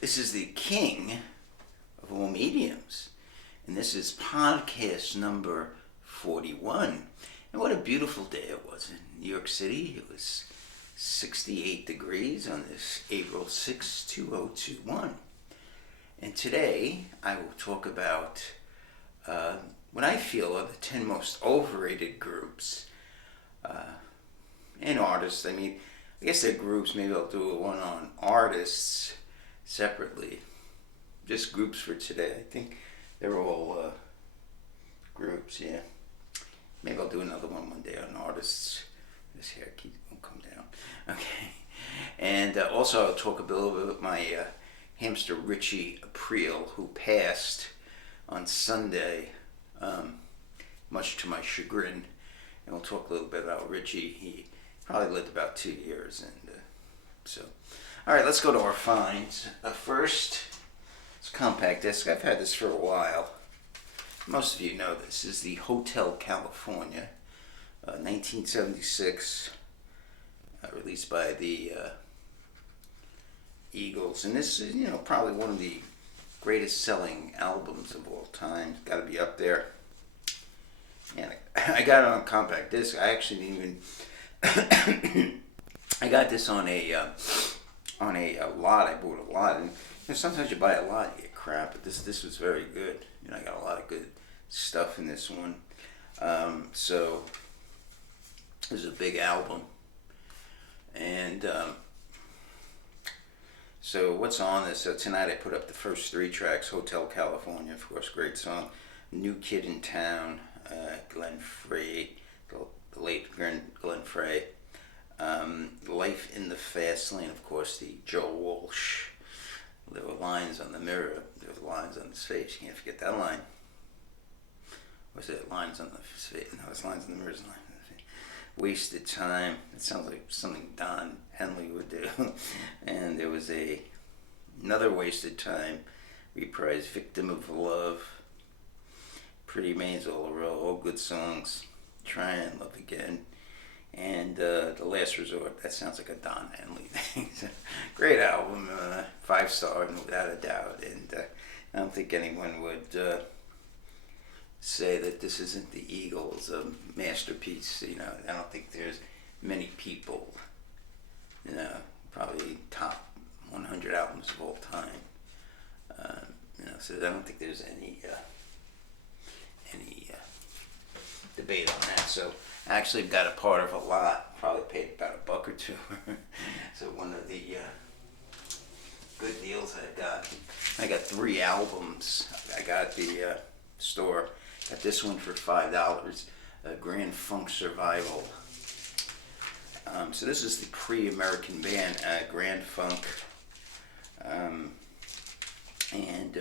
This is the king of all mediums. And this is podcast number 41. And what a beautiful day it was in New York City. It was 68 degrees on this April 6, 2021. And today I will talk about what I feel are the 10 most overrated groups and artists. I mean, I guess they're groups. Maybe I'll do one on artists separately. Just groups for today. I think they're all groups, yeah. Maybe I'll do another one day on artists. This hair won't come down. Okay. And also I'll talk a little bit about my hamster Richie Aprile, who passed on Sunday, much to my chagrin. And we'll talk a little bit about Richie. He probably lived about 2 years. And so, all right, let's go to our finds. First, it's a compact disc. I've had this for a while. Most of you know this is the Hotel California, 1976, released by the Eagles. And this is, probably one of the greatest selling albums of all time. It's got to be up there. And I got it on compact disc. I actually didn't even. I got this on a lot. I bought a lot, and sometimes you buy a lot, you get crap. But this was very good. I got a lot of good stuff in this one. So this is a big album, and so what's on this? So tonight I put up the first 3 tracks. Hotel California, of course, great song. New Kid in Town, Glenn Frey, the late Glenn Frey. Life in the Fast Lane, of course, the Joe Walsh. There were lines on the mirror. There were lines on his face. You can't forget that line. Was it lines on the face? No, it's lines on the mirror's line. Wasted Time. It sounds like something Don Henley would do. And there was another Wasted Time reprise, Victim of Love, Pretty Maids All Around, all good songs. Try and Love Again. And The Last Resort. That sounds like a Don Henley thing. Great album, 5-star, without a doubt. And I don't think anyone would say that this isn't the Eagles' masterpiece. I don't think there's many people, probably top 100 albums of all time. So I don't think there's any debate on that. So I actually got a part of a lot. Probably paid about $1 or $2. So one of the good deals I got 3 albums. I got the store. Got this one for $5. Grand Funk Survival. So this is the pre-American band, Grand Funk, and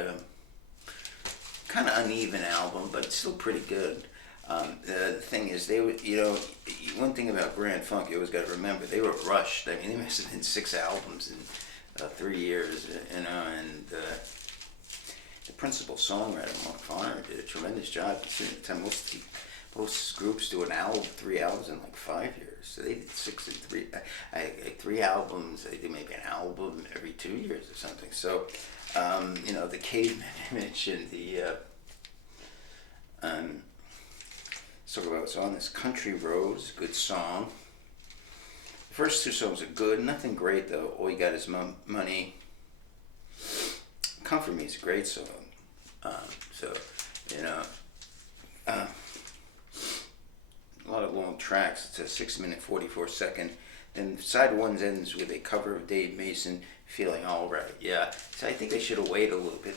kind of uneven album, but it's still pretty good. The thing is, they were, one thing about Grand Funk, you always got to remember, they were rushed. I mean, they must have been 6 albums in 3 years, and the principal songwriter, Mark Farner, did a tremendous job. Considering the time most groups do 3 albums in like 5 years. So they did 6 and 3, 3 albums. They did maybe an album every 2 years or something. So, the Caveman Image and the let's talk about what's on this. Country Roads, good song. The first 2 songs are good. Nothing great though. All You Got Is Money. Comfort Me is a great song. A lot of long tracks. It's a 6-minute 44-second. Then side 1 ends with a cover of Dave Mason, Feeling Alright. Yeah. So I think they should have waited a little bit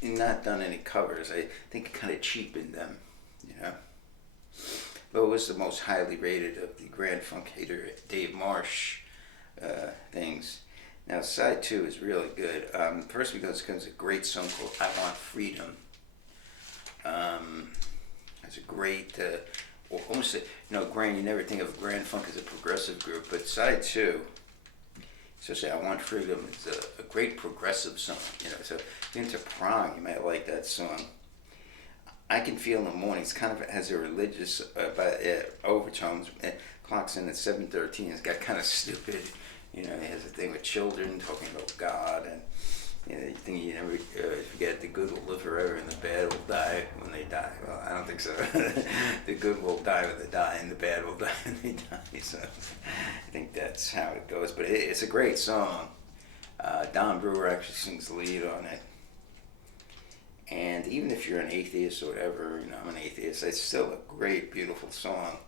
and not done any covers. I think it kind of cheapened them. But it was the most highly rated of the Grand Funk hater Dave Marsh things. Now side 2 is really good. First because it comes a great song called I Want Freedom. It's a great, almost, Grand, you never think of Grand Funk as a progressive group, but side 2, especially I Want Freedom, is a great progressive song. So if you're into prog, you might like that song. I Can Feel in the Morning. It's kind of has a religious overtones. It clocks in at 7:13. It's got kind of stupid. He has a thing with children talking about God, and You think you never forget the good will live forever and the bad will die when they die. Well, I don't think so. The good will die when they die and the bad will die when they die. So I think that's how it goes. But it's a great song. Don Brewer actually sings the lead on it. And even if you're an atheist or whatever, I'm an atheist, it's still a great, beautiful song.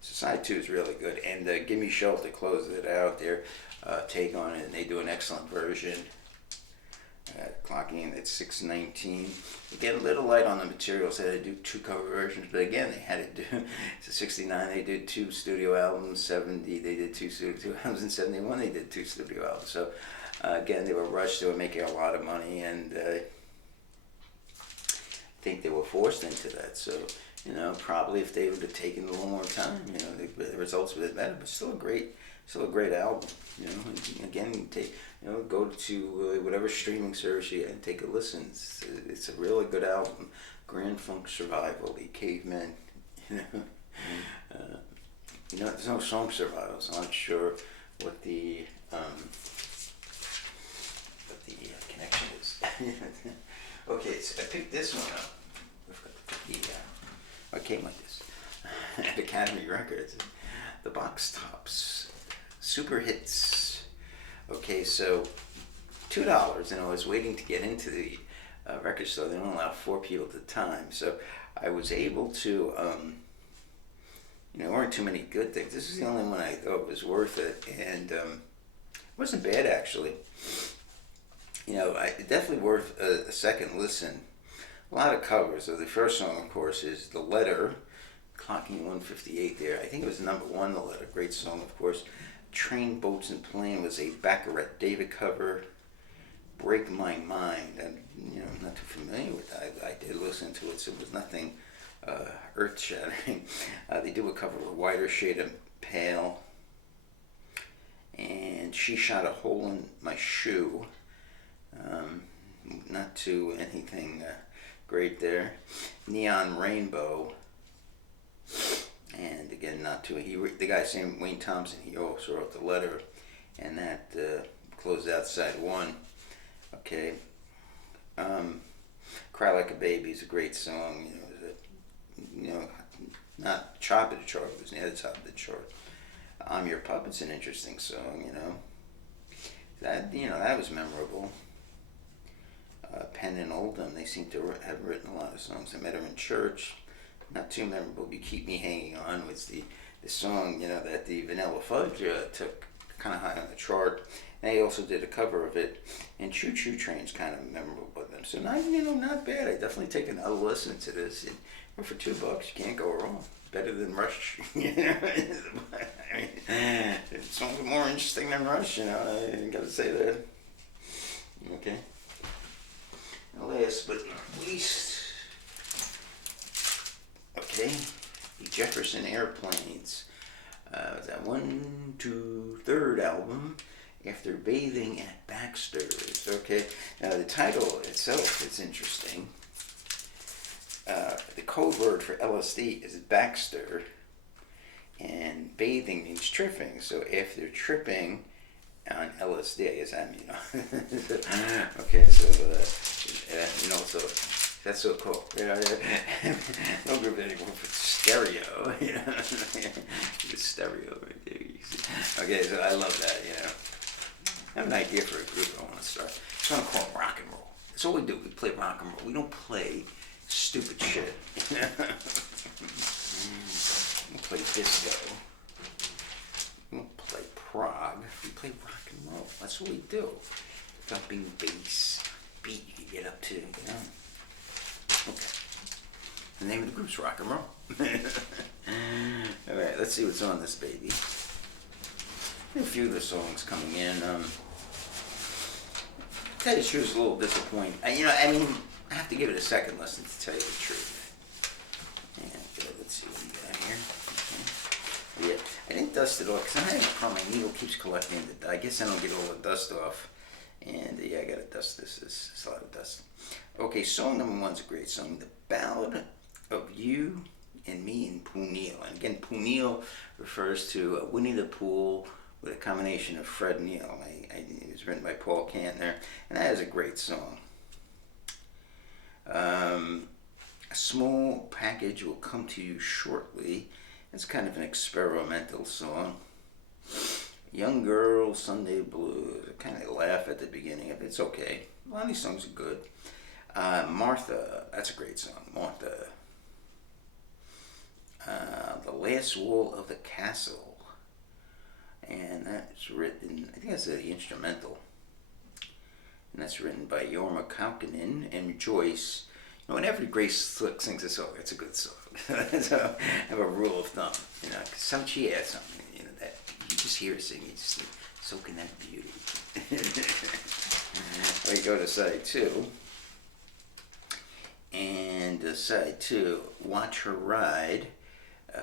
So side 2 is really good. And Give Me Shelter closes it out. Their take on it, and they do an excellent version. Clocking in at 6:19. They get a little light on the materials. They had to do 2 cover versions, but again, they had to do. So 69, they did 2 studio albums. 70, they did 2 studio albums. And 71, they did 2 studio albums. So again, they were rushed. They were making a lot of money, and I think they were forced into that. So probably if they would have taken a little more time, the results would have been better. But still a great album. Again, go to whatever streaming service you and take a listen. It's a really good album. Grand Funk Survival, the Cavemen. There's no song Survival, so I'm not sure what the connection is. Okay, so I picked this one up. I came like this at Academy Records. The Box Tops Super Hits. Okay, so $2, and I was waiting to get into the record store. They don't allow 4 people at a time, so I was able to. There weren't too many good things. This is the only one I thought was worth it, and it wasn't bad actually. Definitely worth a second listen. A lot of covers. So the first song, of course, is The Letter, clocking 158 there. I think it was number 1, The Letter. Great song, of course. Train, Boats, and Plane was a Baccarat David cover. Break My Mind. I'm not too familiar with that. I did listen to it, so it was nothing earth-shattering. They do a cover of A Wider Shade of Pale. And She Shot a Hole in My Shoe. Not too anything great there. Neon Rainbow. And again, not too. The guy named Wayne Thompson. He also wrote The Letter, and that closed out side 1. Okay. Cry Like a Baby is a great song. Not top of the chart. It was near the top of the chart. I'm Your Puppet's an interesting song. That was memorable. Penn and Oldham, they seem to have written a lot of songs. I Met Her in Church. Not too memorable. You Keep Me Hanging On was the song, that the Vanilla Fudge took kind of high on the chart. And they also did a cover of it. And Choo Choo Train's kind of memorable with them. So not bad. I definitely take another listen to this. And for $2, you can't go wrong. Better than Rush. Songs are more interesting than Rush. I gotta say that. Okay. Last but not least. Okay, the Jefferson Airplanes. That 1, 2, 3rd album, After Bathing at Baxter's. Okay, now the title itself is interesting. The code word for LSD is Baxter, and bathing means tripping. So after tripping on LSD, I guess that means. Okay, so that's so cool. No group anymore for stereo. The stereo right there. Okay, so I love that. I have an idea for a group I want to start. I just want to call it rock and roll. That's all we do. We play rock and roll. We don't play stupid shit. We play disco. We don't play prog. We play rock and roll. That's what we do. Thumping bass, beat you can get up to. Okay. The name of the group's Rock and Roll. Alright, let's see what's on this baby. A few of the songs coming in. Tell you the truth, is a little disappointing. I have to give it a second listen to tell you the truth. And let's see what we got here. Okay. Yeah, I didn't dust it off because I'm having a problem. My needle keeps collecting the. I guess I don't get all the dust off. And I gotta dust this. There's a lot of dust. Okay, song number 1's a great song. The Ballad of You and Me and Pooh Neal. And again, Pooh Neal refers to Winnie the Pooh with a combination of Fred Neil. It was written by Paul Kantner, and that is a great song. A small package will come to you shortly. It's kind of an experimental song. Young Girl, Sunday Blues. I kind of laugh at the beginning of it. It's okay. A lot of these songs are good. Martha, that's a great song. Martha. The Last Wall of the Castle. And that's written, I think that's the instrumental. And that's written by Jorma Kaukonen and Joyce. You know, whenever Grace Slick sings a song, it's a good song. So I have a rule of thumb. You know, cause she has something, you know, that you just hear her sing, you just think, soaking that beauty. We go to side 2. And side 2, Watch Her Ride,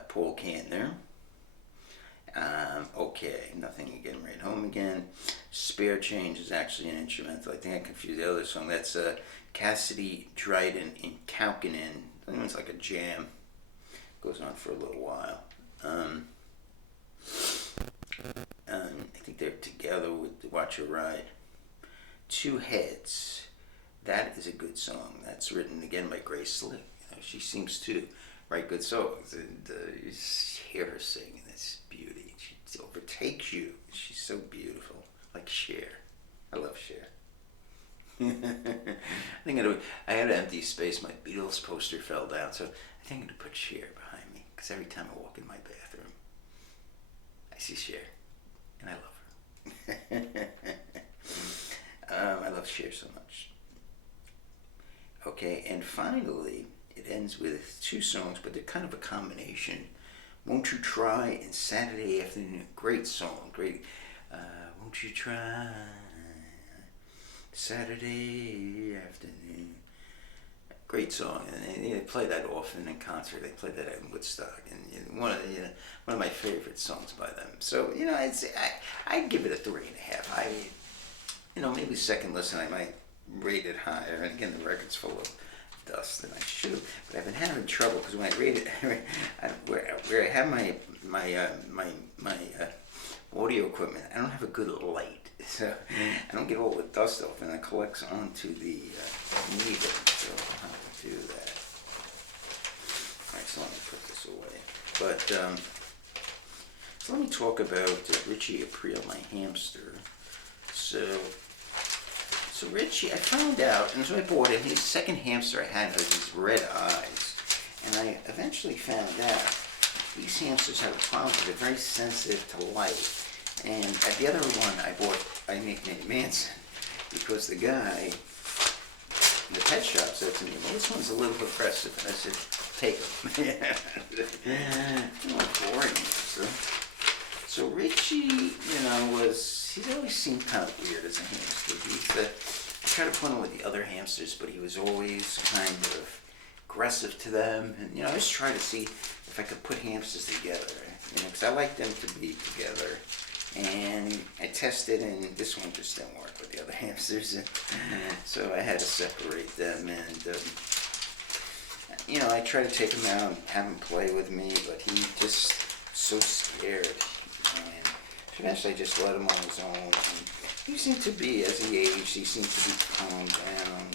Paul Kantner. Okay, Nothing Again, Right Home Again. Spare Change is actually an instrumental. I think I confused the other song. That's Cassidy, Dryden, and Kaukonen. I think it's like a jam. Goes on for a little while. I think they're together with Watch Her Ride. Two Heads. That is a good song. That's written again by Grace Slick. You know, she seems to write good songs, and you hear her sing, and it's beauty. She overtakes you. She's so beautiful, like Cher. I love Cher. I had an empty space. My Beatles poster fell down, so I think I'm gonna put Cher behind me, because every time I walk in my bathroom, I see Cher, and I love her. I love Cher so much. Okay, and finally, it ends with 2 songs, but they're kind of a combination. Won't You Try and Saturday Afternoon. Great song, great. Won't you try Saturday Afternoon. Great song, and they play that often in concert. They play that at Woodstock, and one of my favorite songs by them. So I'd give it a 3.5. Maybe second listen I might rate it higher. And again, the record's full of dust, and I should have. But I've been having trouble because when I rate it, where I have my audio equipment, I don't have a good light. So I don't get all the dust off, and it collects onto the needle. So I'll have to do that. All right, so let me put this away. But so let me talk about Richie Aprile, my hamster. So Richie, I found out, and so I bought him. His second hamster I had had these red eyes, and I eventually found out these hamsters have a problem. They're very sensitive to light. And at the other one I nicknamed Manson, because the guy in the pet shop said to me, well, this one's a little aggressive. And I said, take him. Boring. So Richie, he's always seemed kind of weird as a hamster. I tried to put him with the other hamsters, but he was always kind of aggressive to them. And, I just tried to see if I could put hamsters together, because I like them to be together. And I tested, and this one just didn't work with the other hamsters. So I had to separate them, and, I tried to take him out and have him play with me, but he just so scared. And eventually I just let him on his own. And he seemed to be, as he aged, he seemed to be calmed down. And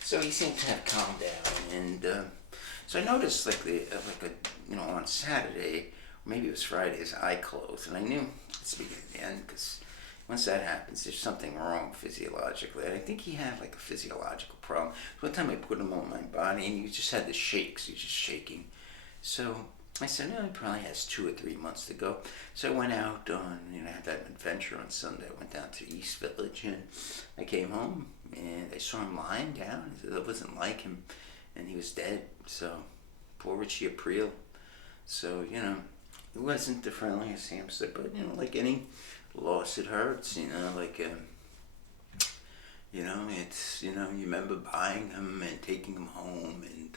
so he seemed to have calmed down. And so I noticed, on Saturday, or maybe it was Friday, his eye closed. And I knew it's the beginning of the end, because once that happens, there's something wrong physiologically. I think he had a physiological problem. One time I put him on my body, and he just had the shakes. He was just shaking. So I said, no, he probably has 2 or 3 months to go. So I went out on, I had that adventure on Sunday. I went down to East Village, and I came home, and I saw him lying down. It wasn't like him, and he was dead. So poor Richie Aprile. So, it wasn't the friendliest hamster, but, like any loss, it hurts, it's, you remember buying him and taking him home, and,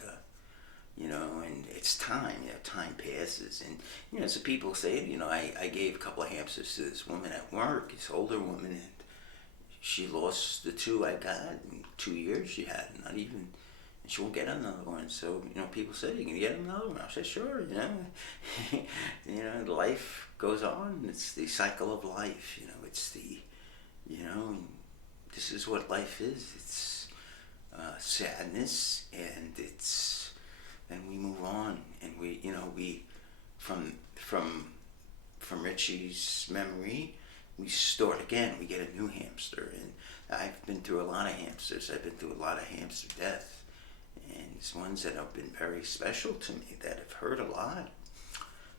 and it's time, time passes, and, so people say, I gave a couple of hamsters to this woman at work, this older woman, and she lost the 2 I got in 2 years she had, not even, and she won't get another one. So, people say, you can get another one. I said, sure, life goes on. It's the cycle of life, it's the, this is what life is. It's sadness, and and we move on, and we, from Richie's memory, we start again. We get a new hamster, and I've been through a lot of hamsters. I've been through a lot of hamster death, and it's ones that have been very special to me, that have hurt a lot.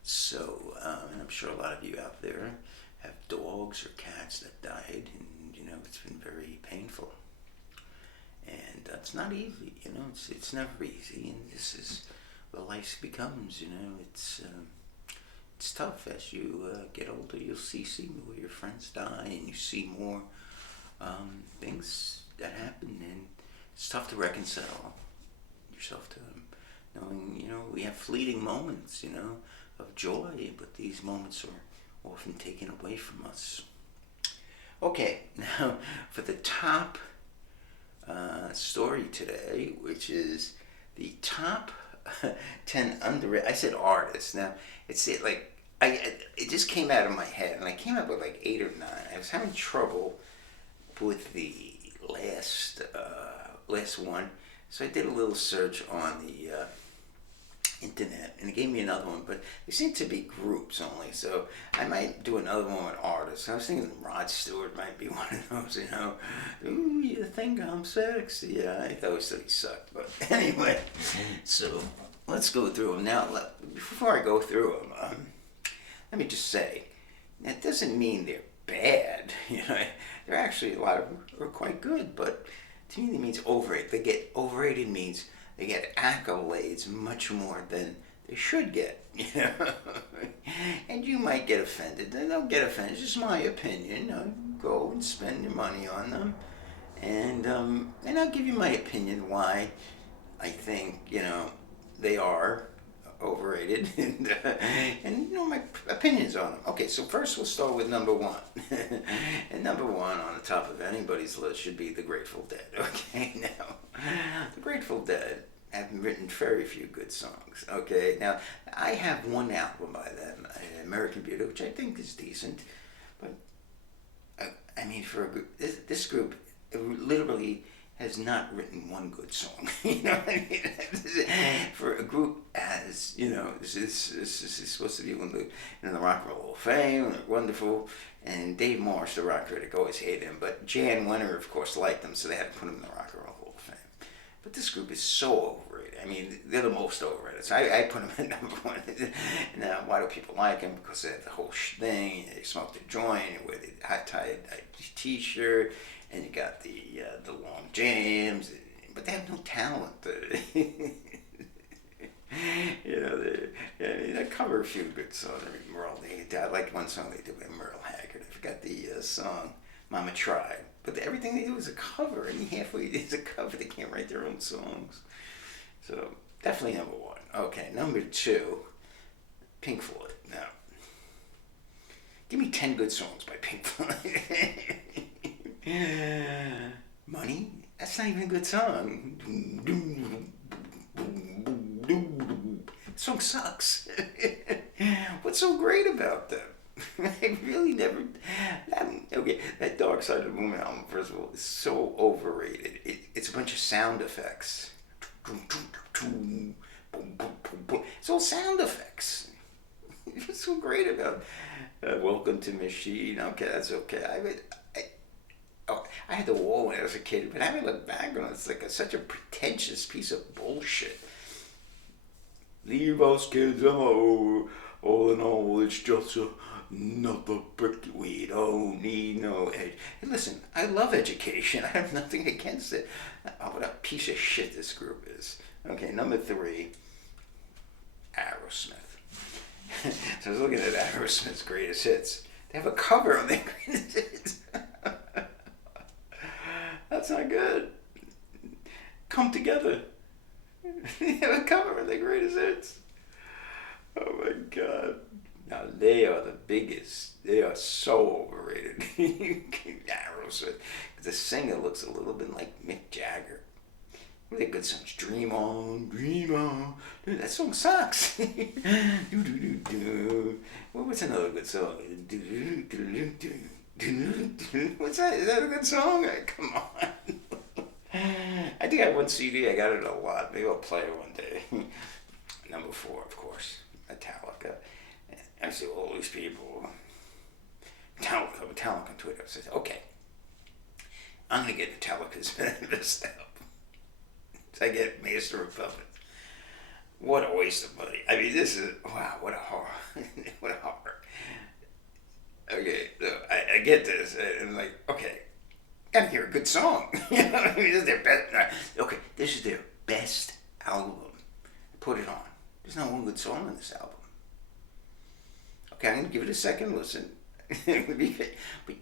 So, and I'm sure a lot of you out there have dogs or cats that died, and it's been very painful. And it's not easy, it's never easy, and this is what life becomes, it's tough. As you get older, you'll see more of your friends die, and you see more things that happen, and it's tough to reconcile yourself to them, knowing, we have fleeting moments, of joy, but these moments are often taken away from us. Okay, now for the top story today, which is the top 10 underrated. I said artists. Now it just came out of my head, and I came up with like 8 or 9. I was having trouble with the last one, so I did a little search on the internet, and it gave me another one, but they seem to be groups only, so I might do another one with artists. I was thinking Rod Stewart might be one of those, ooh, you think I'm sexy? Yeah, I always thought he sucked, but anyway, so let's go through them. Now, before I go through them, let me just say, that doesn't mean they're bad, they're actually, a lot of them are quite good, but to me it means overrated. They get overrated means they get accolades much more than they should get, And you might get offended. Don't get offended. It's just my opinion. Go and spend your money on them, and I'll give you my opinion why I think they are overrated, and my opinions on them. Okay, so first we'll start with number 1, and number 1 on the top of anybody's list should be the Grateful Dead. Okay, now the Grateful Dead have written very few good songs. Okay, now I have one album by them, American Beauty, which I think is decent, but I mean, for a group, this group literally has not written one good song. You know what I mean? For a group as, this is supposed to be one of the, the Rock and Roll Hall of Fame, wonderful, and Dave Marsh, the rock critic, always hated him, but Jan Wenner, of course, liked him, so they had to put him in the Rock and Roll Hall of Fame. But this group is so overrated. I mean, they're the most overrated, so I put them at number 1. Now, why do people like them? Because they have the whole thing, they smoke the joint, they wear the hot-tied t-shirt, and you got the long jams, but they have no talent. They cover a few good songs. I mean, Merle, I like one song they did with Merle Haggard. I forgot the song, Mama Tried. But everything they do is a cover, and halfway is a cover. They can't write their own songs. So, definitely number 1. Okay, number 2, Pink Floyd. Now, give me 10 good songs by Pink Floyd. Money? That's not even a good song. The song sucks. What's so great about them? I really never. That Dark Side of the Moon album, first of all, is so overrated. It's a bunch of sound effects. It's all sound effects. What's so great about Welcome to Machine? Okay, that's okay. I had the wall when I was a kid, but having look back on it, it's like such a pretentious piece of bullshit. Leave us kids alone. All in all, it's just another brick. We don't need no education. Hey, listen, I love education. I have nothing against it. Oh, what a piece of shit this group is. Okay, number 3, Aerosmith. So I was looking at Aerosmith's greatest hits. They have a cover of their greatest hits. That's not good. Come Together. They have a cover of their greatest hits. Oh my God. Now they are the biggest. They are so overrated. Aerosmith. The singer looks a little bit like Mick Jagger. What are the good songs? Dream on, dream on. Dude, that song sucks. Do, do, do, do. What's another good song? Do, do, do, do, do, do. What's that? Is that a good song? Come on. I think I have one CD. I got it a lot. Maybe I'll play it one day. Number 4, of course, Metallica. I see all these people. Metallica on Twitter says, okay, I'm going to get Metallica's best album. So I get Master of Puppets. What a waste of money. I mean, this is, wow, what a horror. What a horror. Okay, so I get this, and I'm like, okay, gotta hear a good song. You know what I mean? This is their best, okay, this is their best album. Put it on. There's not one good song on this album. Okay, I'm gonna give it a second listen. But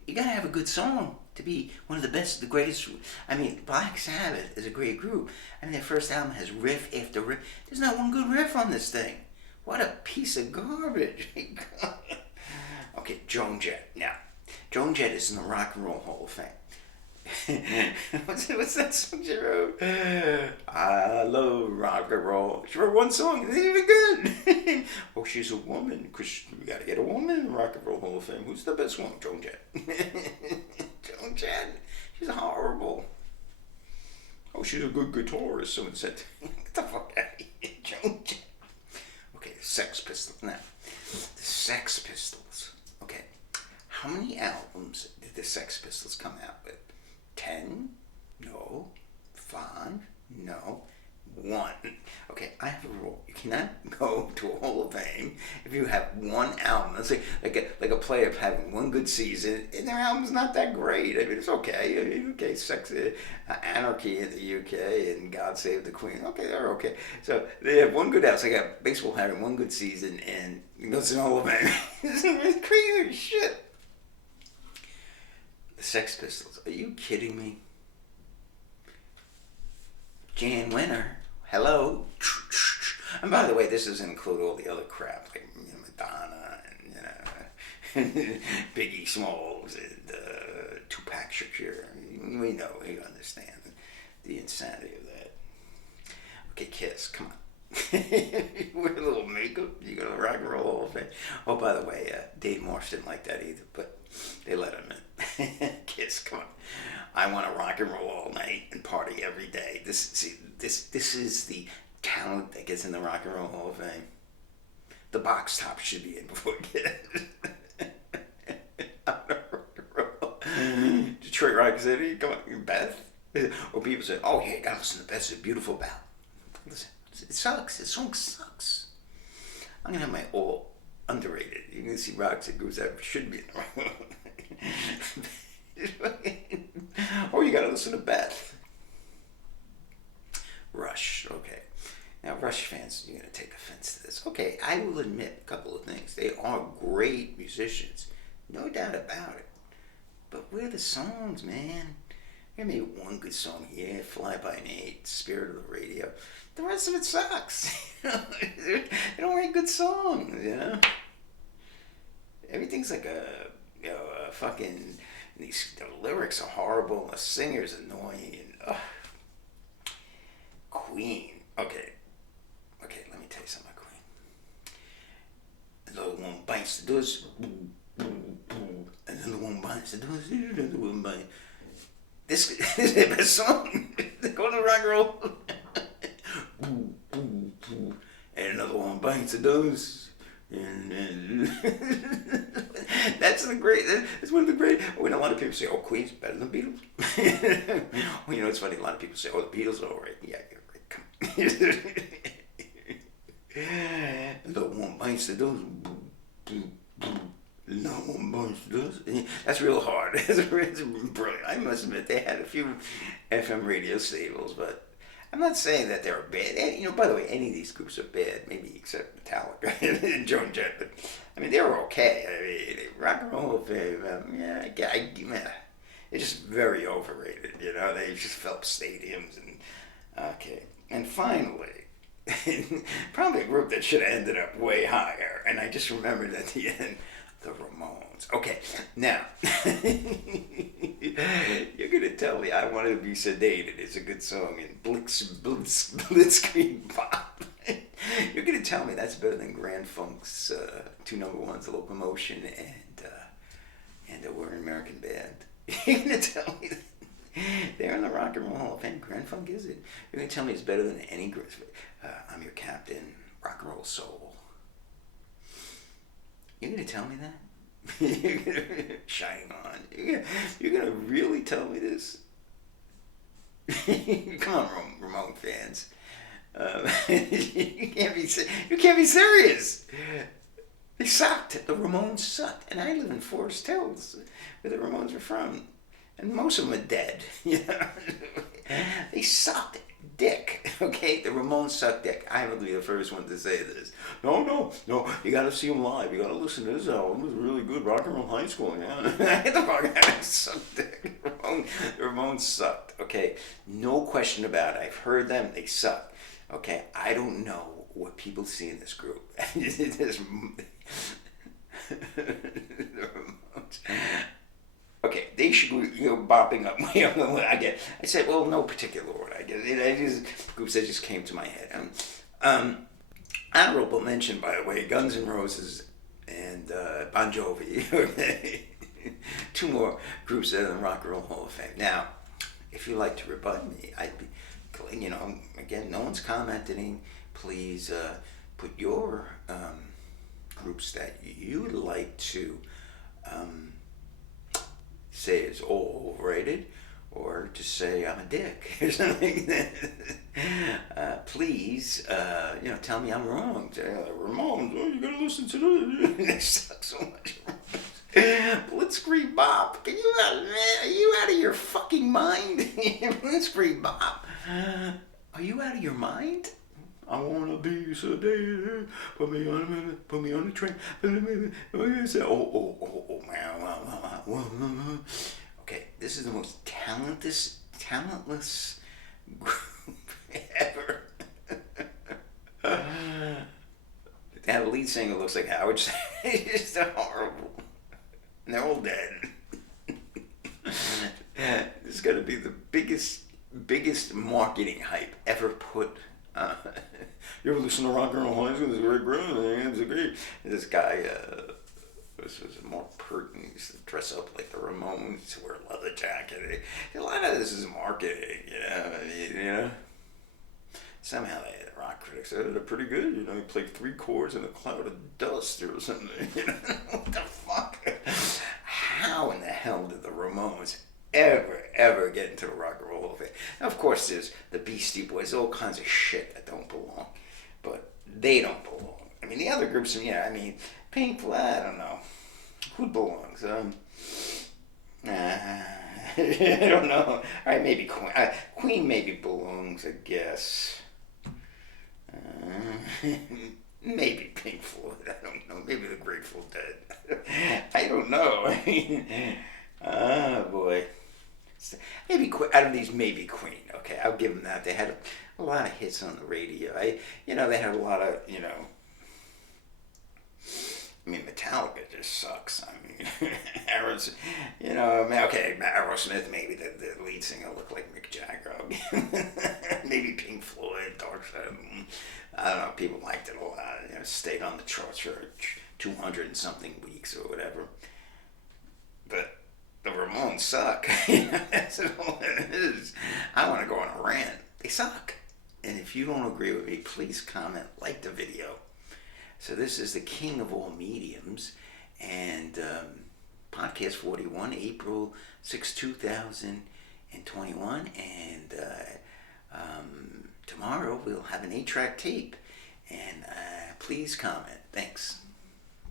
you gotta have a good song to be one of the best, the greatest. I mean, Black Sabbath is a great group. I mean, their first album has riff after riff. There's not one good riff on this thing. What a piece of garbage. Okay, Joan Jett. Now, Joan Jett is in the Rock and Roll Hall of Fame. What's that song she wrote? I love rock and roll. She wrote one song, it ain't even good. Oh, she's a woman, because we gotta get a woman in the Rock and Roll Hall of Fame. Who's the best one? Joan Jett. Joan Jett. She's horrible. Oh, she's a good guitarist. Someone said, get the fuck out of here, Joan Jett. Okay, the Sex Pistols. Now, the Sex Pistols. Okay, how many albums did the Sex Pistols come out with? 10? No. 5? No. 1. Okay, I have a rule. You cannot go to a Hall of Fame if you have one album. Let's say like a player having one good season and their album's not that great. I mean, it's okay. I mean, okay, Sex, Anarchy in the UK and God Save the Queen. Okay, they're okay. So they have one good album. It's like a baseball having one good season and it goes to the Hall of Fame. It's crazy shit. The Sex Pistols. Are you kidding me? Jan Winter. Hello. And by the way, this doesn't include all the other crap like Madonna and Biggie Smalls and Tupac Shakur. We know, we understand the insanity of that. Okay, Kiss. Come on. With a little makeup, you go to Rock and Roll Hall of Fame. Oh, by the way, Dave Morse didn't like that either, but they let him in. Kiss, come on. I want to rock and roll all night and party every day. This is the talent that gets in the Rock and Roll Hall of Fame. The Box Top should be in before Kiss. Detroit Rock City, come on, Beth. Or people say, oh yeah, you gotta listen to Beth, it's a beautiful ballad. Listen, it sucks. This song sucks. I'm gonna have my all underrated. You can see rocks and groups that should be in the room. Or you gotta listen to Beth. Rush, okay. Now, Rush fans, you're gonna take offense to this. Okay, I will admit a couple of things. They are great musicians, no doubt about it. But where are the songs, man? There may be one good song here, Fly By Night, Spirit of the Radio. The rest of it sucks. They don't write good songs, you know? Everything's like a fucking, the lyrics are horrible, and the singer's annoying, and Queen. Okay, let me tell you something about Queen. Another one bites the dust, another one bites the dust, another one bites. This is their best song. They're going to rock and roll. And another one bites the dust. And that's one of the great. When a lot of people say, "Oh, Queen's better than Beatles." Well, you know, it's funny. A lot of people say, "Oh, the Beatles are all right." Yeah, you're right. Come. Another one bites the dust. No one bites the dust. That's real hard. It's brilliant. I must admit, they had a few FM radio stables, but. I'm not saying that they're bad. You know, by the way, any of these groups are bad, maybe except Metallica and Joan Jett. But I mean, they were okay. I mean, Rock and Roll of Fame. It's just very overrated. You know, they just fill up stadiums and okay. And finally, probably a group that should have ended up way higher. And I just remembered at the end, the Ramones. Okay, now, you're going to tell me I Want to Be Sedated is a good song and Blitzkrieg Bop. You're going to tell me that's better than Grand Funk's two number ones, Locomotion and We're an American Band. You're going to tell me that they're in the Rock and Roll Hall of Fame. Grand Funk is it? You're going to tell me it's better than any group. I'm Your Captain, Rock and Roll Soul. You're going to tell me that? You're going to shine on. You're going to really tell me this? Come on, Ramon fans. You can't be serious. They sucked. The Ramones sucked. And I live in Forest Hills, where the Ramones are from. And most of them are dead. You know? They sucked dick. Okay? The Ramones sucked dick. I will be the first one to say this. No. You gotta see them live. You gotta listen to this album. It was really good. Rock and Roll High School. Yeah. The fuck sucked dick. The Ramones sucked. Okay? No question about it. I've heard them. They suck. Okay? I don't know what people see in this group. The Ramones. Okay, they should go bopping up. I said, well, no particular order. I guess groups that just came to my head. Honorable mention, by the way, Guns N' Roses and Bon Jovi. Okay, two more groups that are in the Rock and Roll Hall of Fame. Now, if you like to rebut me, I'd be, again, no one's commenting. Please put your groups that you'd like to say it's all overrated, or just say I'm a dick or something. Please, tell me I'm wrong. Ramones, you gotta listen to them. They suck so much. Blitzkrieg Bop. Are you out of your fucking mind? Blitzkrieg Bop. Are you out of your mind? I wanna be sedated. Put me on the train. Man. Okay, this is the most talentless group ever. They have a lead singer who looks like Howard. It's just horrible. And they're all dead. This is gonna be the biggest marketing hype ever put. You ever listen to Rock and Roll High School? It's great. This guy, this was Mark Purton. He used to dress up like the Ramones, wear a leather jacket. A lot of this is marketing, Somehow the rock critics said they're pretty good. He played 3 chords in a cloud of dust or something. What the fuck? How in the hell did the Ramones ever get into the Rock and Roll Hall of Fame? Now, of course, there's the Beastie Boys, all kinds of shit that don't belong, but they don't belong. I mean, the other groups, Pink Floyd, I don't know. Who belongs? I don't know. All right, maybe Queen. Queen maybe belongs, I guess. Maybe Pink Floyd. I don't know. Maybe the Grateful Dead. I don't know. Boy. Maybe out of these, maybe Queen. Okay, I'll give them that. They had a lot of hits on the radio. They had a lot of, Metallica just sucks. Aerosmith, maybe the lead singer looked like Mick Jagger. Maybe Pink Floyd, Dark Side. I don't know, people liked it a lot. Stayed on the charts for 200 and something weeks or whatever. But the Ramones suck. That's all it is. I want to go on a rant. They suck. And if you don't agree with me, please comment, like the video. So this is the king of all mediums, and podcast 41, April 6, 2021, and tomorrow we'll have an 8-track tape, and please comment. Thanks.